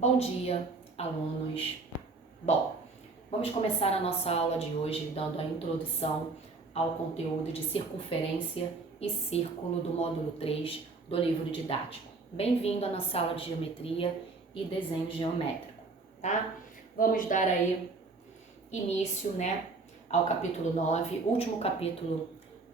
Bom dia, alunos. Bom, vamos começar a nossa aula de hoje dando a introdução ao conteúdo de circunferência e círculo do módulo 3 do livro didático. Bem-vindo à nossa aula de geometria e desenho geométrico, tá? Vamos dar aí início, ao capítulo 9, último capítulo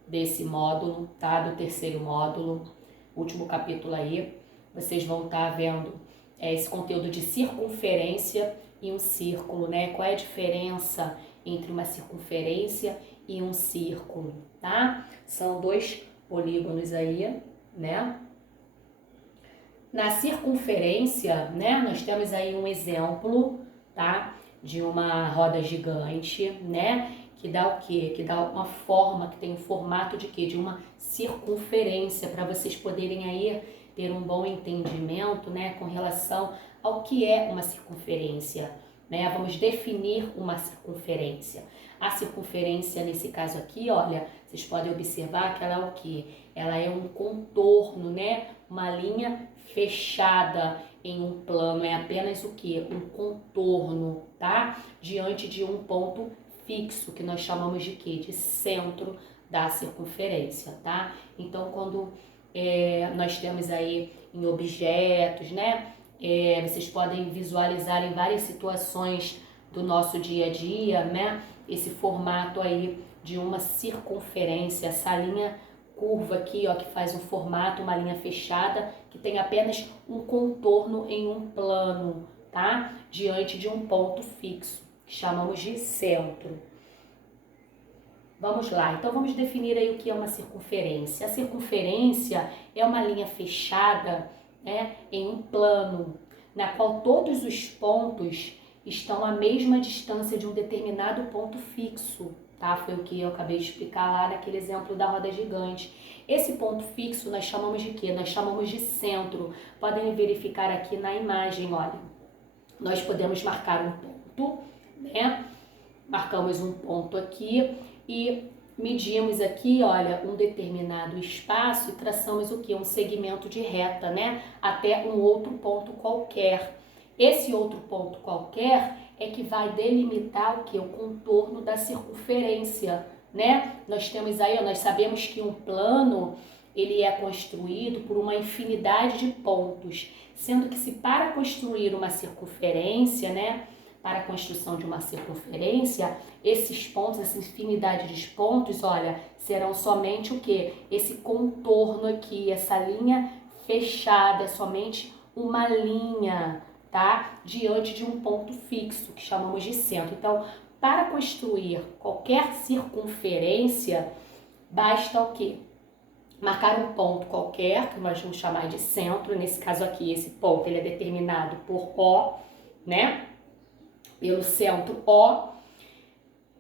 desse módulo, tá? Do terceiro módulo, último capítulo aí. Vocês vão estar vendo esse conteúdo de circunferência e um círculo, né? Qual é a diferença entre uma circunferência e um círculo, tá? São dois polígonos aí, né? Na circunferência, né, nós temos aí um exemplo, tá? De uma roda gigante, né? Que dá o quê? Que dá uma forma, que tem um formato de quê? De uma circunferência, para vocês poderem aí ter um bom entendimento, né, com relação ao que é uma circunferência, né? Vamos definir uma circunferência. A circunferência, nesse caso aqui, olha, vocês podem observar que ela é o quê? Ela é um contorno, né? Uma linha fechada em um plano, é apenas o quê? Um contorno, tá? Diante de um ponto fixo, que nós chamamos de quê? De centro da circunferência, tá? Então, quando nós temos aí em objetos, né? Vocês podem visualizar em várias situações do nosso dia a dia, né? Esse formato aí de uma circunferência, essa linha curva aqui, ó, que faz um formato, uma linha fechada, que tem apenas um contorno em um plano, tá? Diante de um ponto fixo, que chamamos de centro. Vamos lá, então vamos definir aí o que é uma circunferência. A circunferência é uma linha fechada, né, em um plano, na qual todos os pontos estão à mesma distância de um determinado ponto fixo, tá? Foi o que eu acabei de explicar lá naquele exemplo da roda gigante. Esse ponto fixo nós chamamos de quê? Nós chamamos de centro. Podem verificar aqui na imagem, olha. Nós podemos marcar um ponto, né? Marcamos um ponto aqui e medimos aqui, olha, um determinado espaço e traçamos o que? Um segmento de reta, né? Até um outro ponto qualquer. Esse outro ponto qualquer é que vai delimitar o que? O contorno da circunferência, né? Nós temos aí, ó, nós sabemos que um plano, ele é construído por uma infinidade de pontos, sendo que se para construir uma circunferência, né? Para a construção de uma circunferência, esses pontos, essa infinidade de pontos, olha, serão somente o quê? Esse contorno aqui, essa linha fechada, é somente uma linha, tá? Diante de um ponto fixo, que chamamos de centro. Então, para construir qualquer circunferência, basta o quê? Marcar um ponto qualquer, que nós vamos chamar de centro. Nesse caso aqui, esse ponto ele é determinado por O, né? Pelo centro O,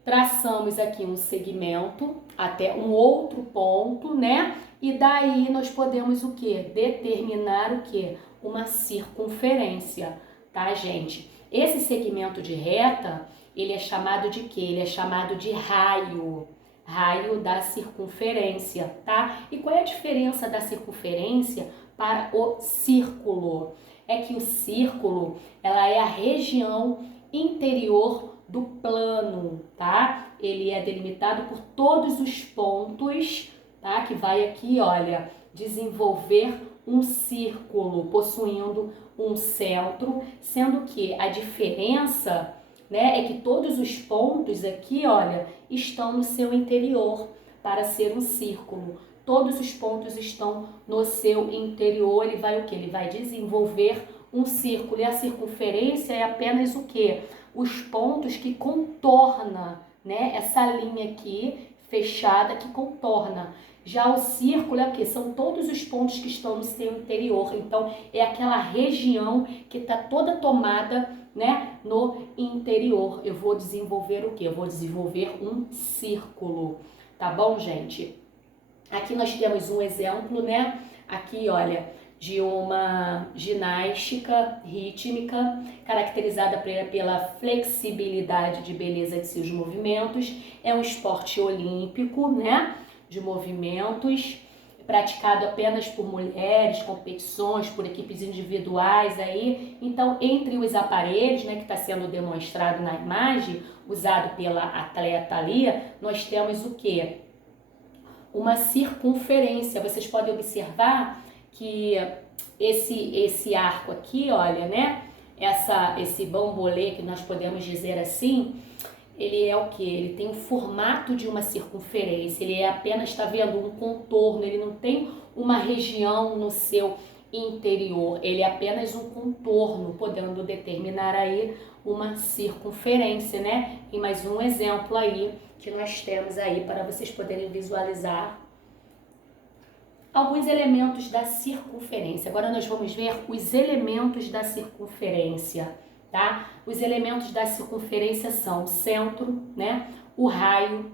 traçamos aqui um segmento até um outro ponto, né? E daí nós podemos o quê? Determinar o quê? Uma circunferência, tá, gente? Esse segmento de reta, ele é chamado de quê? Ele é chamado de raio, raio da circunferência, tá? E qual é a diferença da circunferência para o círculo? É que o círculo, ela é a região interior do plano, tá? Ele é delimitado por todos os pontos, tá? Que vai aqui, olha, desenvolver um círculo, possuindo um centro, sendo que a diferença, né, é que todos os pontos aqui, olha, estão no seu interior para ser um círculo. Todos os pontos estão no seu interior, ele vai o quê? Ele vai desenvolver um círculo, e a circunferência é apenas o quê? Os pontos que contorna, né? Essa linha aqui fechada que contorna. Já o círculo é o quê? São todos os pontos que estão no seu interior. Então, é aquela região que está toda tomada, né, no interior. Eu vou desenvolver o quê? Eu vou desenvolver um círculo, tá bom, gente? Aqui nós temos um exemplo, né? Aqui, olha, de uma ginástica rítmica caracterizada pela flexibilidade de beleza de seus movimentos. É um esporte olímpico, né? De movimentos praticado apenas por mulheres, competições, por equipes individuais aí. Então, entre os aparelhos, né, que está sendo demonstrado na imagem, usado pela atleta ali, nós temos o quê? Uma circunferência. Vocês podem observar que esse arco aqui, olha, né? Esse bambolê, que nós podemos dizer assim, ele é o que? Ele tem o formato de uma circunferência, ele é apenas, está vendo, um contorno, ele não tem uma região no seu interior, ele é apenas um contorno, podendo determinar aí uma circunferência, né? E mais um exemplo aí que nós temos aí para vocês poderem visualizar alguns elementos da circunferência. Agora nós vamos ver os elementos da circunferência, tá? Os elementos da circunferência são o centro, né? O raio,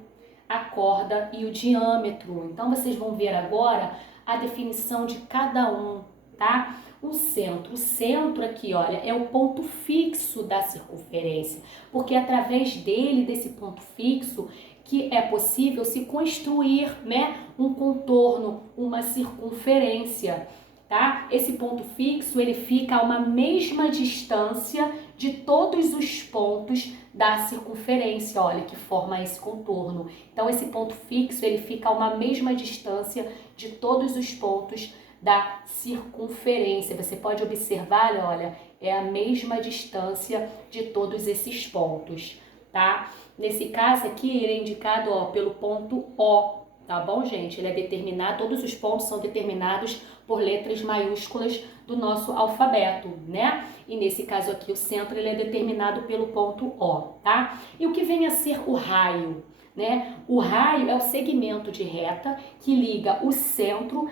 a corda e o diâmetro. Então vocês vão ver agora a definição de cada um, tá? O centro aqui, olha, é o ponto fixo da circunferência, porque é através dele, desse ponto fixo, que é possível se construir, né, um contorno, uma circunferência, tá? Esse ponto fixo, ele fica a uma mesma distância de todos os pontos da circunferência, olha, que forma esse contorno. Então, esse ponto fixo, ele fica a uma mesma distância de todos os pontos da circunferência. Você pode observar, olha, é a mesma distância de todos esses pontos, tá? Nesse caso aqui, ele é indicado, ó, pelo ponto O, tá bom, gente? Ele é determinado, todos os pontos são determinados por letras maiúsculas do nosso alfabeto, né? E nesse caso aqui, o centro, ele é determinado pelo ponto O, tá? E o que vem a ser o raio, né? O raio é o segmento de reta que liga o centro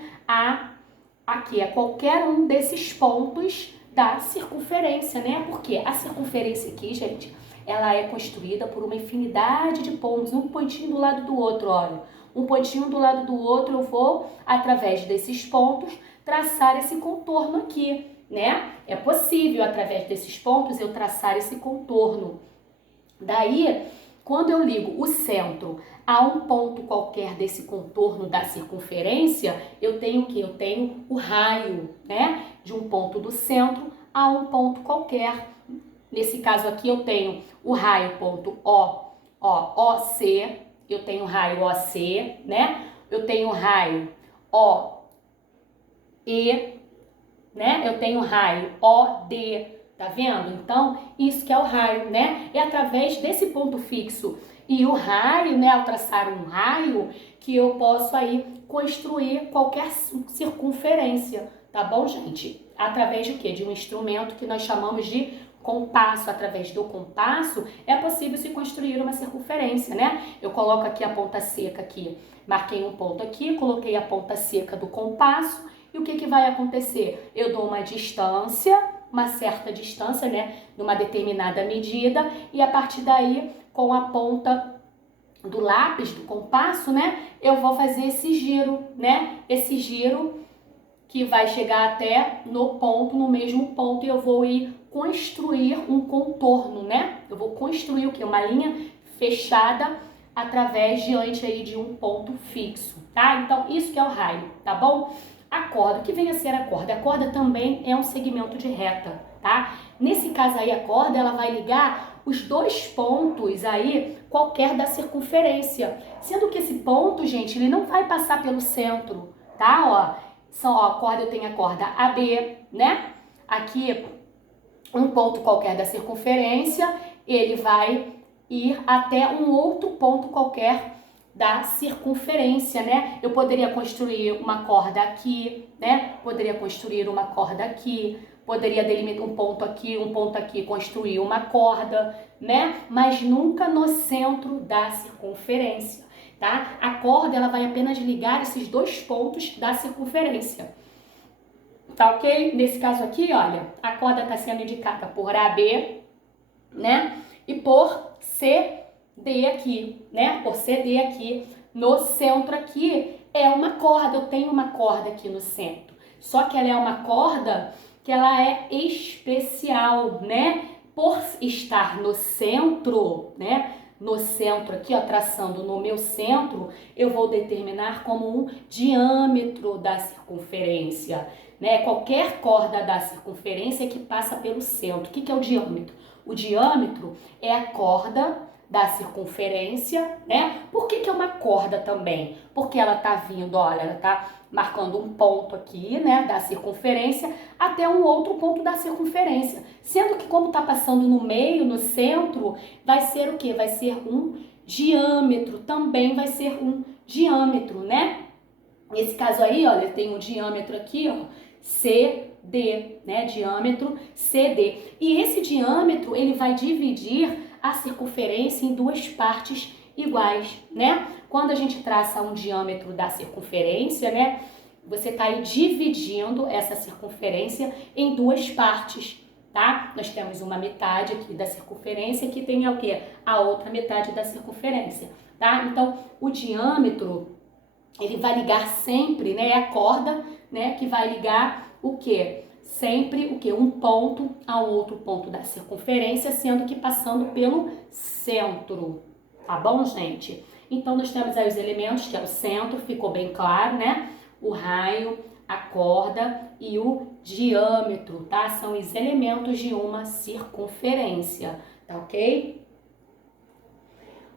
aqui, a qualquer um desses pontos da circunferência, né? Porque a circunferência aqui, gente, ela é construída por uma infinidade de pontos, um pontinho do lado do outro, olha. Um pontinho do lado do outro, eu vou, através desses pontos, traçar esse contorno aqui, né? É possível, através desses pontos, eu traçar esse contorno. Daí, quando eu ligo o centro a um ponto qualquer desse contorno da circunferência, eu tenho o quê? Eu tenho o raio, né? De um ponto do centro a um ponto qualquer. Nesse caso aqui, eu tenho o raio ponto OC, eu tenho o raio OC, né? Eu tenho o raio OE, né? Eu tenho o raio OD, tá vendo? Então, isso que é o raio, né? É através desse ponto fixo e o raio, né? Ao traçar um raio, que eu posso aí construir qualquer circunferência, tá bom, gente? Através de quê? De um instrumento que nós chamamos de compasso. Através do compasso é possível se construir uma circunferência, né? Eu coloco aqui a ponta seca aqui, marquei um ponto aqui, coloquei a ponta seca do compasso e o que que vai acontecer? Eu dou uma distância, uma certa distância, né? Numa determinada medida e a partir daí, com a ponta do lápis, do compasso, né? Eu vou fazer esse giro, né? Esse giro que vai chegar até no ponto, no mesmo ponto, e eu vou ir construir um contorno, né? Eu vou construir o quê? Uma linha fechada através diante aí de um ponto fixo, tá? Então, isso que é o raio, tá bom? A corda, o que vem a ser a corda? A corda também é um segmento de reta, tá? Nesse caso aí, a corda, ela vai ligar os dois pontos aí, qualquer da circunferência. Sendo que esse ponto, gente, ele não vai passar pelo centro, tá? A corda, eu tenho a corda AB, né? Aqui, um ponto qualquer da circunferência, ele vai ir até um outro ponto qualquer da circunferência, né? Eu poderia construir uma corda aqui, né? Poderia construir uma corda aqui, poderia delimitar um ponto aqui, construir uma corda, né? Mas nunca no centro da circunferência, tá? A corda, ela vai apenas ligar esses dois pontos da circunferência. Tá ok? Nesse caso aqui, olha, a corda está sendo indicada por AB, né? E por CD aqui, né? Por CD aqui. No centro aqui é uma corda, eu tenho uma corda aqui no centro. Só que ela é uma corda que ela é especial, né? Por estar no centro, né? no centro aqui, ó, traçando no meu centro, eu vou determinar como um diâmetro da circunferência, né? Qualquer corda da circunferência que passa pelo centro. O que é o diâmetro? O diâmetro é a corda da circunferência, né? Por que é uma corda também? Porque ela tá vindo, olha, ela tá marcando um ponto aqui, né, da circunferência até um outro ponto da circunferência. Sendo que como tá passando no meio, no centro, vai ser o quê? Vai ser um diâmetro, também vai ser um diâmetro, né? Nesse caso aí, olha, tem um diâmetro aqui, ó, CD, né? Diâmetro CD. E esse diâmetro, ele vai dividir a circunferência em duas partes iguais, né? Quando a gente traça um diâmetro da circunferência, né? Você está aí dividindo essa circunferência em duas partes, tá? Nós temos uma metade aqui da circunferência que tem o quê? A outra metade da circunferência, tá? Então, o diâmetro, ele vai ligar sempre, né? É a corda, né? Que vai ligar o quê? Sempre o quê? Um ponto a um outro ponto da circunferência, sendo que passando pelo centro, tá bom, gente? Então, nós temos aí os elementos, que é o centro, ficou bem claro, né? O raio, a corda e o diâmetro, tá? São os elementos de uma circunferência, tá ok?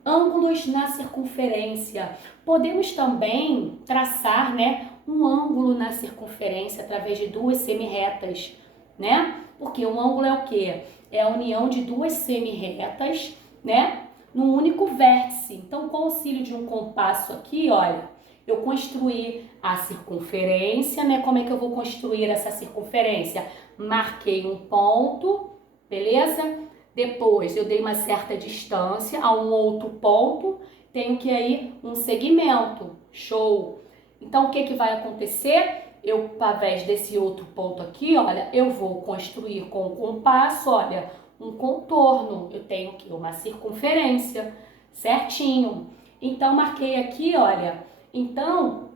Ângulos na circunferência. Podemos também traçar, né, um ângulo na circunferência através de duas semirretas, né? Porque um ângulo é o quê? É a união de duas semirretas, né, num único vértice. Então, com o auxílio de um compasso aqui, olha, eu construí a circunferência, né? Como é que eu vou construir essa circunferência? Marquei um ponto, beleza? Depois eu dei uma certa distância a um outro ponto, tenho que ir um segmento, show! Então o que vai acontecer? Eu, através desse outro ponto aqui, olha, eu vou construir com o compasso, olha, um contorno. Eu tenho aqui uma circunferência, certinho. Então marquei aqui, olha, então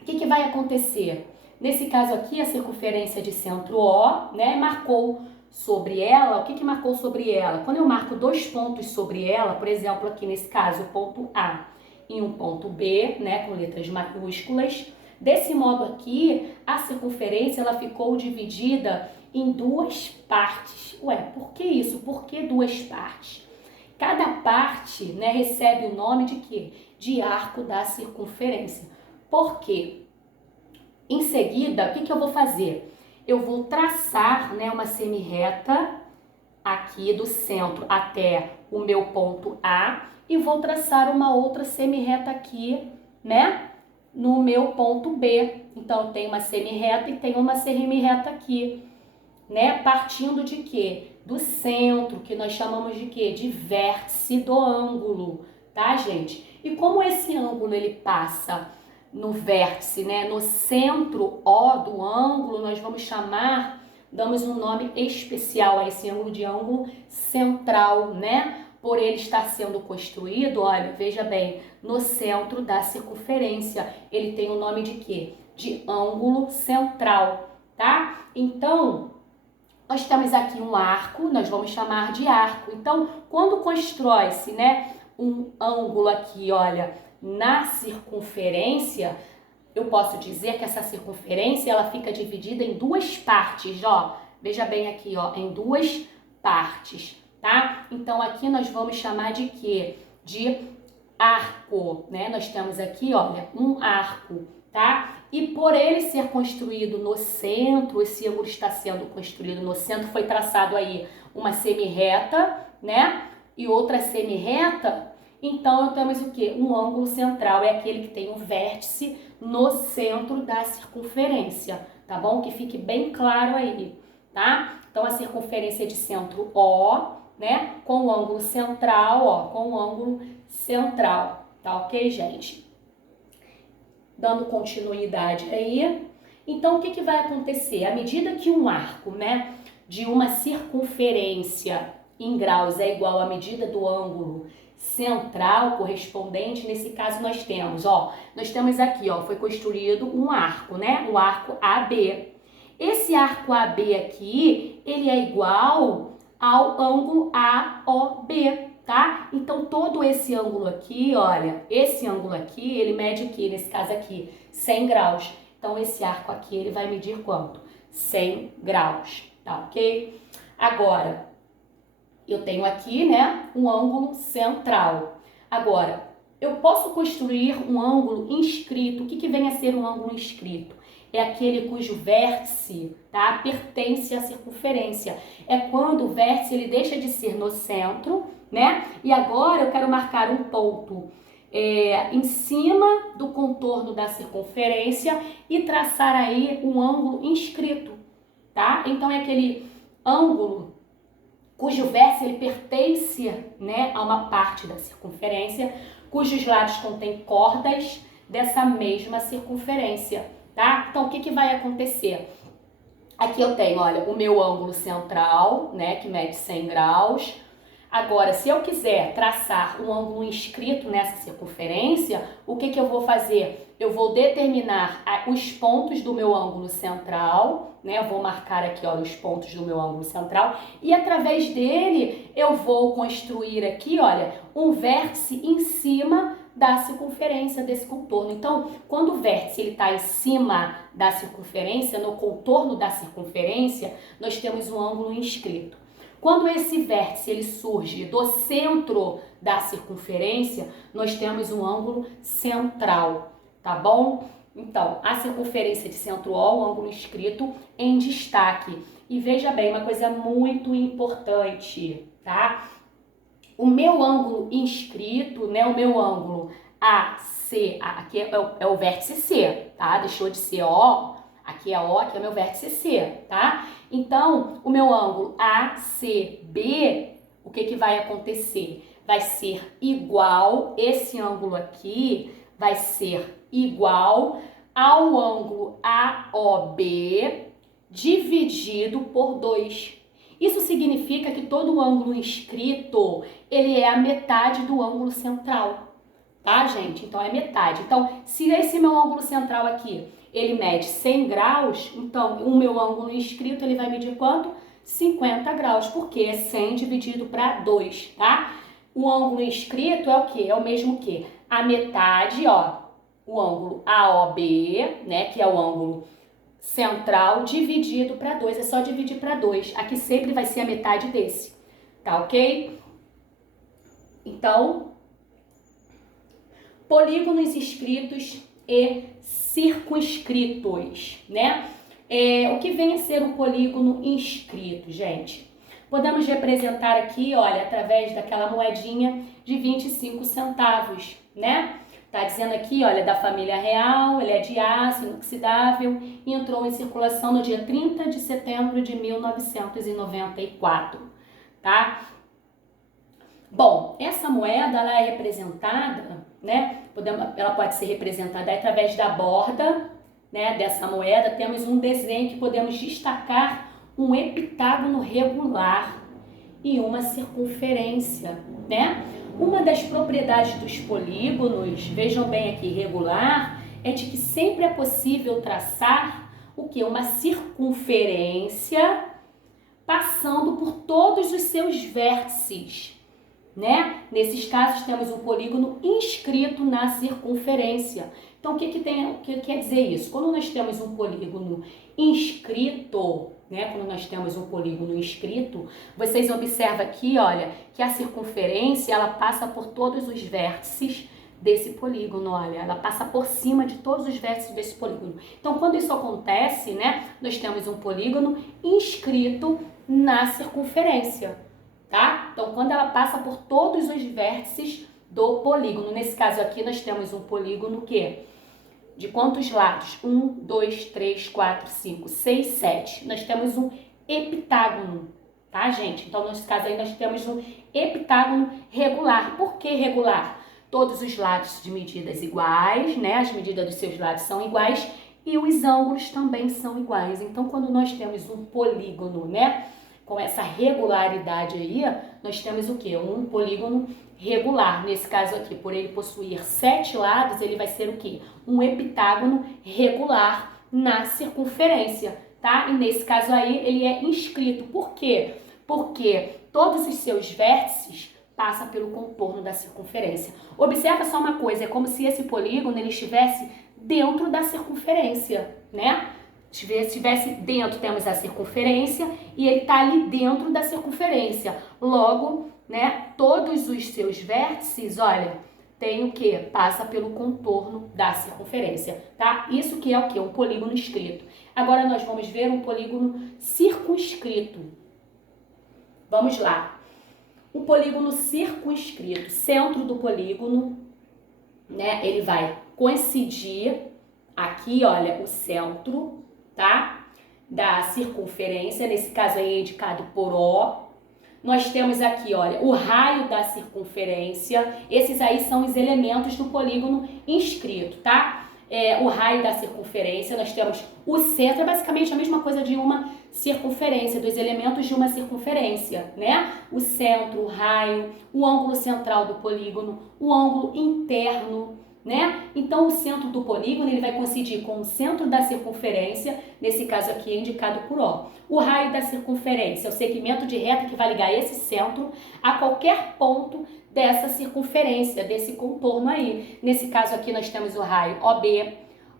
o que vai acontecer? Nesse caso aqui, a circunferência de centro O, né, marcou sobre ela. O que marcou sobre ela? Quando eu marco dois pontos sobre ela, por exemplo, aqui nesse caso, o ponto A e um ponto B, né, com letras maiúsculas, desse modo aqui, a circunferência ela ficou dividida em duas partes. Ué, por que isso? Por que duas partes? Cada parte, né, recebe o nome de quê? De arco da circunferência. Por quê? Em seguida, o que eu vou fazer? Eu vou traçar, né, uma semirreta aqui do centro até o meu ponto A e vou traçar uma outra semirreta aqui, né, no meu ponto B. Então, eu tenho uma semirreta e tenho uma semirreta aqui, né, partindo de quê? Do centro, que nós chamamos de quê? De vértice do ângulo, tá, gente? E como esse ângulo ele passa no vértice, né, no centro O do ângulo, nós vamos chamar, damos um nome especial a esse ângulo de ângulo central, né? Por ele estar sendo construído, olha, veja bem, no centro da circunferência. Ele tem o nome de quê? De ângulo central, tá? Então, nós temos aqui um arco, nós vamos chamar de arco. Então, quando constrói-se, né, um ângulo aqui, olha, na circunferência, eu posso dizer que essa circunferência ela fica dividida em duas partes, ó. Veja bem aqui, ó, em duas partes, tá? Então aqui nós vamos chamar de quê? De arco, né? Nós temos aqui, olha, um arco, tá? E por ele ser construído no centro, esse ângulo está sendo construído no centro, foi traçado aí uma semirreta, né? E outra semirreta. Então, temos o quê? Um ângulo central, é aquele que tem um vértice no centro da circunferência, tá bom? Que fique bem claro aí, tá? Então, a circunferência de centro O, né? Com o ângulo central, ó, com o ângulo central, tá ok, gente? Dando continuidade aí. Então, o que vai acontecer? À medida que um arco, né, de uma circunferência em graus é igual à medida do ângulo central correspondente, nesse caso nós temos, ó, nós temos aqui, ó, foi construído um arco, né, o arco AB. Esse arco AB aqui, ele é igual ao ângulo AOB, tá? Então, todo esse ângulo aqui, olha, esse ângulo aqui, ele mede aqui, nesse caso aqui, 100 graus. Então, esse arco aqui, ele vai medir quanto? 100 graus, tá ok? Agora, eu tenho aqui, né, um ângulo central. Agora, eu posso construir um ângulo inscrito. O que vem a ser um ângulo inscrito? É aquele cujo vértice, tá, pertence à circunferência. É quando o vértice ele deixa de ser no centro, né? E agora eu quero marcar um ponto em cima do contorno da circunferência e traçar aí um ângulo inscrito, tá? Então é aquele ângulo cujo vértice ele pertence, né, a uma parte da circunferência, cujos lados contêm cordas dessa mesma circunferência, tá? Então, o que vai acontecer? Aqui eu tenho, olha, o meu ângulo central, né, que mede 100 graus. Agora, se eu quiser traçar um ângulo inscrito nessa circunferência, o que eu vou fazer? Eu vou determinar os pontos do meu ângulo central, né? Eu vou marcar aqui, olha, os pontos do meu ângulo central e através dele eu vou construir aqui, olha, um vértice em cima da circunferência desse contorno. Então, quando o vértice ele está em cima da circunferência, no contorno da circunferência, nós temos um ângulo inscrito. Quando esse vértice ele surge do centro da circunferência, nós temos um ângulo central, tá bom? Então, a circunferência de centro-O, o ângulo inscrito em destaque. E veja bem, uma coisa muito importante, tá? O meu ângulo inscrito, né, o meu ângulo AC, aqui é o vértice C, tá? Deixou de ser O, aqui é O, aqui é o meu vértice C, tá? Então, o meu ângulo ACB, o que vai acontecer? Vai ser igual, esse ângulo aqui vai ser igual ao ângulo AOB dividido por 2. Isso significa que todo ângulo inscrito, ele é a metade do ângulo central, tá, gente? Então, é metade. Então, se esse meu ângulo central aqui, ele mede 100 graus, então o meu ângulo inscrito, ele vai medir quanto? 50 graus, porque é 100 dividido para 2, tá? O ângulo inscrito é o quê? É o mesmo que a metade, ó, o ângulo AOB, né, que é o ângulo central, dividido para 2, é só dividir para 2. Aqui sempre vai ser a metade desse, tá ok? Então, polígonos inscritos e circunscritos, né? O que vem a ser um polígono inscrito, gente? Podemos representar aqui, olha, através daquela moedinha de 25 centavos, né? Tá dizendo aqui, olha, da família real, ele é de aço inoxidável e entrou em circulação no dia 30 de setembro de 1994, tá? Bom, essa moeda, ela é representada, né? Ela pode ser representada através da borda, né, dessa moeda. Temos um desenho que podemos destacar um heptágono regular e uma circunferência, né? Uma das propriedades dos polígonos, vejam bem aqui, regular, é de que sempre é possível traçar o que? Uma circunferência passando por todos os seus vértices, né? Nesses casos temos um polígono inscrito na circunferência. Então, o que quer dizer isso? Quando nós temos um polígono inscrito, né? Quando nós temos um polígono inscrito, vocês observam aqui, olha, que a circunferência, ela passa por todos os vértices desse polígono, olha, ela passa por cima de todos os vértices desse polígono. Então, quando isso acontece, né? Nós temos um polígono inscrito na circunferência, tá? Então, quando ela passa por todos os vértices do polígono, nesse caso aqui, nós temos um polígono que de quantos lados? 1, 2, 3, 4, 5, 6, 7. Nós temos um heptágono, tá, gente? Então, nesse caso aí, nós temos um heptágono regular. Por que regular? Todos os lados de medidas iguais, né? As medidas dos seus lados são iguais e os ângulos também são iguais. Então, quando nós temos um polígono, né, com essa regularidade aí, nós temos o quê? Um polígono regular. Nesse caso aqui, por ele possuir 7 lados, ele vai ser o quê? Um heptágono regular na circunferência, tá? E nesse caso aí, ele é inscrito. Por quê? Porque todos os seus vértices passa pelo contorno da circunferência. Observa só uma coisa, é como se esse polígono ele estivesse dentro da circunferência, né? Se estivesse dentro, temos a circunferência e ele está ali dentro da circunferência. Logo, né, todos os seus vértices, olha, tem o que? Passa pelo contorno da circunferência, tá? Isso que é o que? Um polígono escrito. Agora nós vamos ver um polígono circunscrito. Vamos lá. O polígono circunscrito, centro do polígono, né? Ele vai coincidir aqui, olha, o centro, tá? Da circunferência, nesse caso aí é indicado por O. Nós temos aqui, olha, o raio da circunferência. Esses aí são os elementos do polígono inscrito, tá? O raio da circunferência, nós temos o centro, é basicamente a mesma coisa de uma circunferência, dos elementos de uma circunferência, né? O centro, o raio, o ângulo central do polígono, o ângulo interno, né? Então, o centro do polígono ele vai coincidir com o centro da circunferência, nesse caso aqui é indicado por O. O raio da circunferência é o segmento de reta que vai ligar esse centro a qualquer ponto dessa circunferência, desse contorno aí. Nesse caso aqui nós temos o raio OB,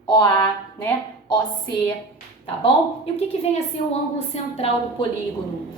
OA, né? OC, tá bom? E o que vem a ser o ângulo central do polígono?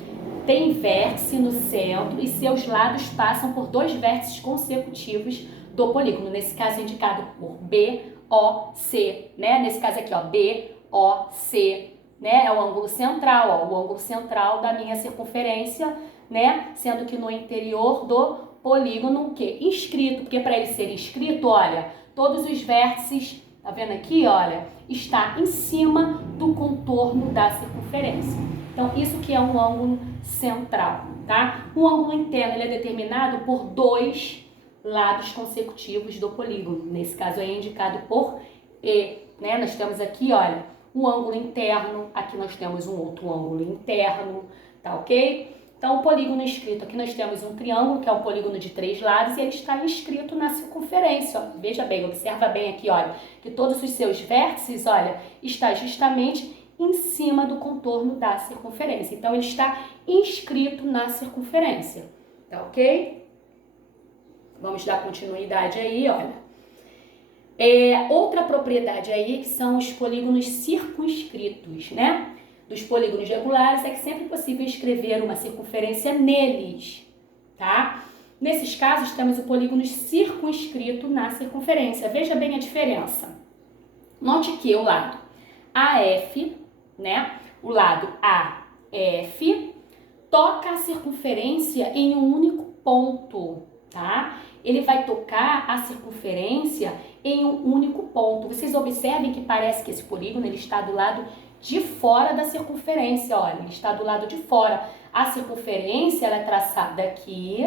Tem vértice no centro e seus lados passam por dois vértices consecutivos do polígono, nesse caso é indicado por BOC, né? Nesse caso aqui, ó, BOC, né? É o ângulo central, ó, o ângulo central da minha circunferência, né? Sendo que no interior do polígono, o quê? Inscrito, porque para ele ser inscrito, olha, todos os vértices, tá vendo aqui, olha, está em cima do contorno da circunferência. Então, isso que é um ângulo central, tá? O ângulo interno, ele é determinado por dois lados consecutivos do polígono. Nesse caso aí é indicado por E, né? Nós temos aqui, olha, um ângulo interno, aqui nós temos um outro ângulo interno, tá ok? Então, o polígono inscrito, aqui nós temos um triângulo, que é um polígono de 3 lados, e ele está inscrito na circunferência, ó. Veja bem, observa bem aqui, olha, que todos os seus vértices, olha, está justamente em cima do contorno da circunferência. Então, ele está inscrito na circunferência, tá ok? Vamos dar continuidade aí, olha. Outra propriedade aí que são os polígonos circunscritos, né? Dos polígonos regulares é que sempre é possível escrever uma circunferência neles, tá? Nesses casos temos o polígono circunscrito na circunferência. Veja bem a diferença. Note que o lado AF, né? O lado AF toca a circunferência em um único ponto, tá? Ele vai tocar a circunferência em um único ponto. Vocês observem que parece que esse polígono ele está do lado de fora da circunferência, olha, ele está do lado de fora. A circunferência ela é traçada aqui,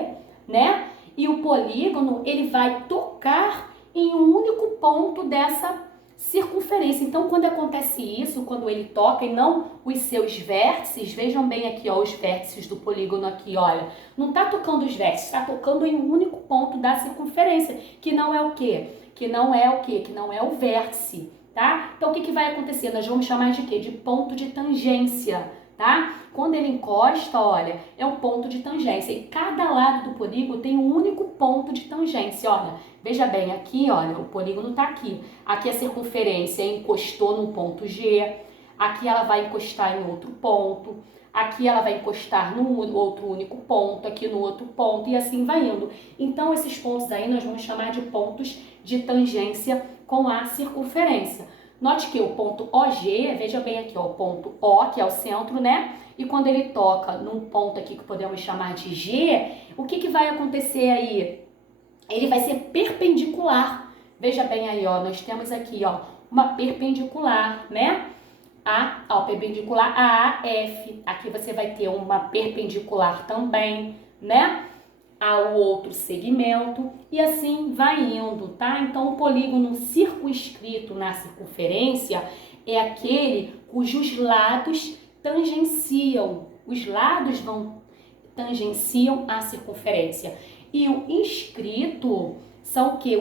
né? E o polígono ele vai tocar em um único ponto dessa circunferência. Então, quando acontece isso, quando ele toca e não os seus vértices, vejam bem aqui, ó, os vértices do polígono aqui, olha, não está tocando os vértices, está tocando em um único ponto da circunferência, que não é o quê? Que não é o quê? Que não é o vértice, tá? Então, o que vai acontecer? Nós vamos chamar de quê? De ponto de tangência, tá? Quando ele encosta, olha, é um ponto de tangência. E cada lado do polígono tem um único ponto de tangência, olha. Veja bem, aqui, olha, o polígono tá aqui. Aqui a circunferência encostou no ponto G. Aqui ela vai encostar em outro ponto. Aqui ela vai encostar no outro único ponto, aqui no outro ponto, e assim vai indo. Então, esses pontos aí nós vamos chamar de pontos de tangência com a circunferência. Note que o ponto OG, veja bem aqui, ó, o ponto O, que é o centro, né? E quando ele toca num ponto aqui que podemos chamar de G, o que vai acontecer aí? Ele vai ser perpendicular. Veja bem aí, ó, nós temos aqui, ó, uma perpendicular, né? Perpendicular a AF. Aqui você vai ter uma perpendicular também, né? Ao outro segmento e assim vai indo, tá? Então, o polígono circunscrito na circunferência é aquele cujos lados tangenciam, os lados tangenciam a circunferência. E o inscrito são o que?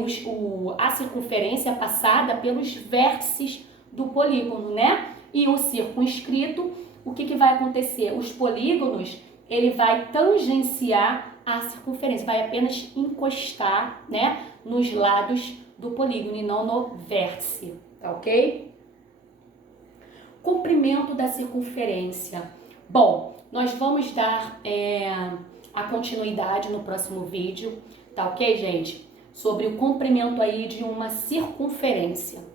A circunferência passada pelos vértices do polígono, né? E o circunscrito, o que vai acontecer? Os polígonos, ele vai tangenciar a circunferência, vai apenas encostar, né, nos lados do polígono e não no vértice, tá ok? Comprimento da circunferência. Bom, nós vamos dar a continuidade no próximo vídeo, tá ok, gente? Sobre o comprimento aí de uma circunferência.